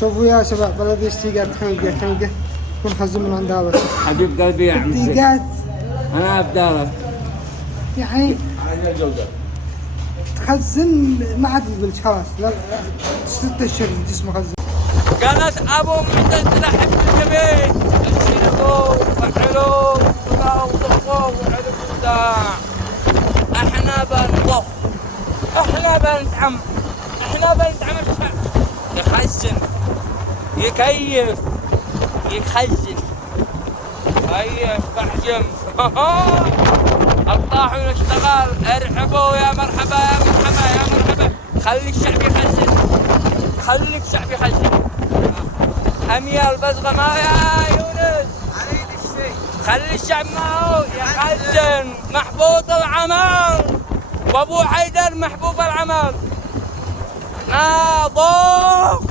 شوفوا يا شباب بلدي اشتيقات خنقة كن خزن من عند هذا حبيب قلبي يا عم زين. اشتيقات انا بدارك يعني على الجودة. تخزن ما حد يقول خلاص لا 6 اشهر الجسم خزن. قناة ابو معتز ترحب بالجميع. الشنبو وحلو وضغطوا وحلو الداع. احنا بنضخ احنا بنتعم احنا بنتعم الشعب. يخزن يكيف يخزن كيف بحجم. الطاحن اشتغل ارحبوا يا مرحبا يا مرحبا يا مرحبا. خلي الشعب يخزن خلي الشعب يخزن. اميال بزغه ما يا يونس اريد الشيء. خلي الشعب معه يخزن. محبوط العمل وابو حيدر محبوب العمل. ناضوف